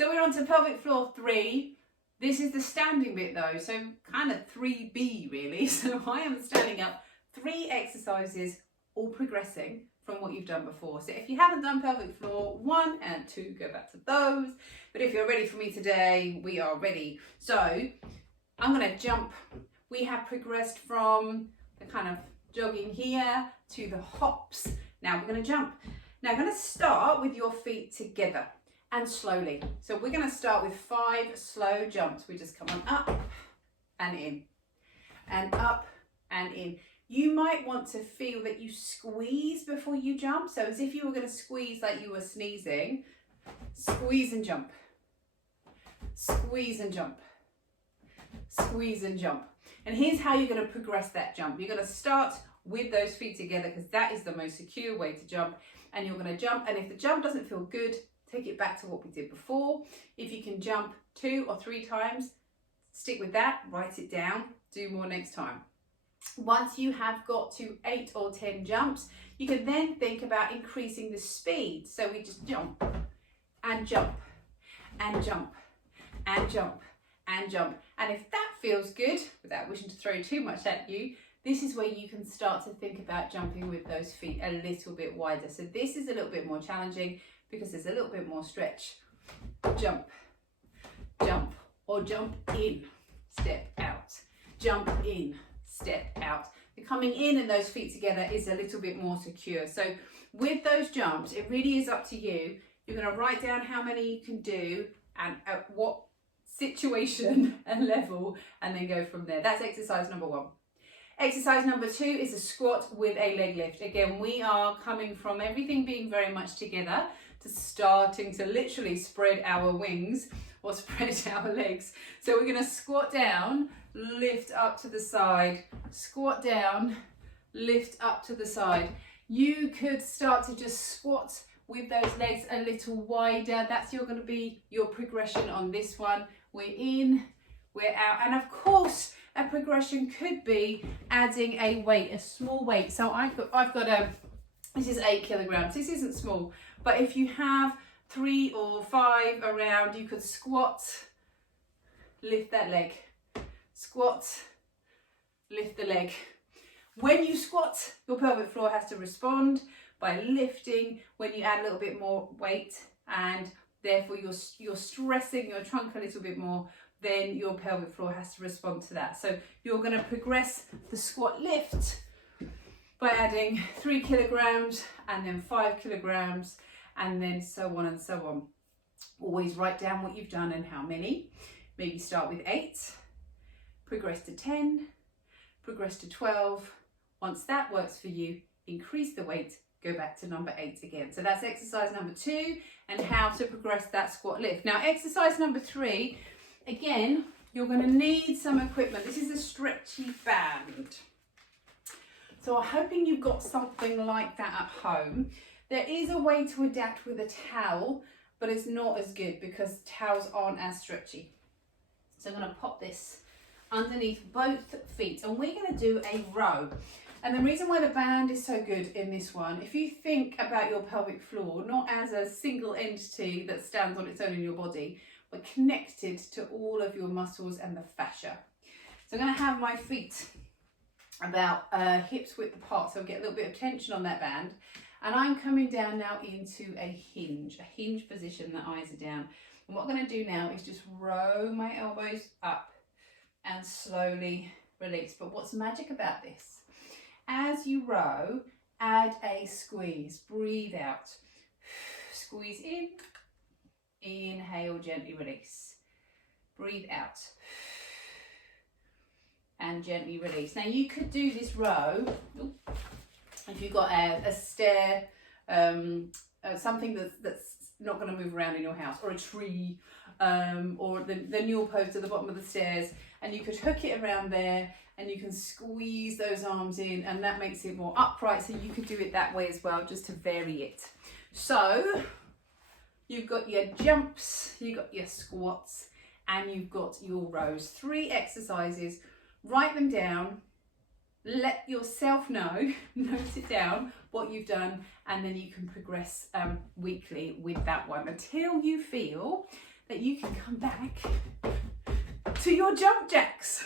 So we're on to pelvic floor 3. This is the standing bit though, so kind of 3B really. So I am standing up, 3 exercises, all progressing from what you've done before. So if you haven't done pelvic floor 1 and 2, go back to those. But if you're ready for me today, we are ready. So I'm going to jump. We have progressed from the kind of jogging here to the hops. Now we're going to jump. Now I'm going to start with your feet together and slowly. So we're going to start with 5 slow jumps. We just come on up and in and up and in. You might want to feel that you squeeze before you jump. So as if you were going to squeeze like you were sneezing. Squeeze and jump. Squeeze and jump. Squeeze and jump. And here's how you're going to progress that jump. You're going to start with those feet together because that is the most secure way to jump. And you're going to jump. And if the jump doesn't feel good, take it back to what we did before. If you can jump 2 or 3 times, stick with that, write it down, do more next time. Once you have got to 8 or 10 jumps, you can then think about increasing the speed. So we just jump and jump and jump and jump and jump. And if that feels good, without wishing to throw too much at you, this is where you can start to think about jumping with those feet a little bit wider. So this is a little bit more challenging because there's a little bit more stretch. Jump, jump, or jump in, step out, jump in, step out. The coming in and those feet together is a little bit more secure. So with those jumps, it really is up to you. You're going to write down how many you can do and at what situation and level, and then go from there. That's exercise number 1. Exercise number 2 is a squat with a leg lift. Again, we are coming from everything being very much together to starting to literally spread our wings or spread our legs. So we're going to squat down, lift up to the side, squat down, lift up to the side. You could start to just squat with those legs a little wider. That's going to be your progression on this one. We're in, we're out. And of course, a progression could be adding a weight, a small weight. So I've got this is 8 kilograms. This isn't small, but if you have 3 or 5 around, you could squat, lift that leg, squat, lift the leg. When you squat, your pelvic floor has to respond by lifting. When you add a little bit more weight and therefore you're stressing your trunk a little bit more, then your pelvic floor has to respond to that. So you're going to progress the squat lift by adding 3 kilograms and then 5 kilograms and then so on and so on. Always write down what you've done and how many. Maybe start with 8, progress to 10, progress to 12. Once that works for you, increase the weight, go back to number 8 again. So that's exercise number 2 and how to progress that squat lift. Now exercise number 3, again, you're going to need some equipment. This is a stretchy band. So I'm hoping you've got something like that at home. There is a way to adapt with a towel, but it's not as good because towels aren't as stretchy. So I'm going to pop this underneath both feet and we're going to do a row. And the reason why the band is so good in this one, if you think about your pelvic floor, not as a single entity that stands on its own in your body, but connected to all of your muscles and the fascia. So I'm going to have my feet about hips width apart, so I'll get a little bit of tension on that band. And I'm coming down now into a hinge position, the eyes are down. And what I'm going to do now is just row my elbows up and slowly release. But what's magic about this? As you row, add a squeeze, breathe out, squeeze in, inhale, gently release, breathe out, and gently release. Now you could do this row if you've got a stair, something that's not going to move around in your house, or a tree, or the newel post at the bottom of the stairs, and you could hook it around there and you can squeeze those arms in, and that makes it more upright, so you could do it that way as well, just to vary it. So you've got your jumps, you've got your squats, and you've got your rows. 3 exercises. Write them down, let yourself know, note it down, what you've done, and then you can progress weekly with that one until you feel that you can come back to your jump jacks.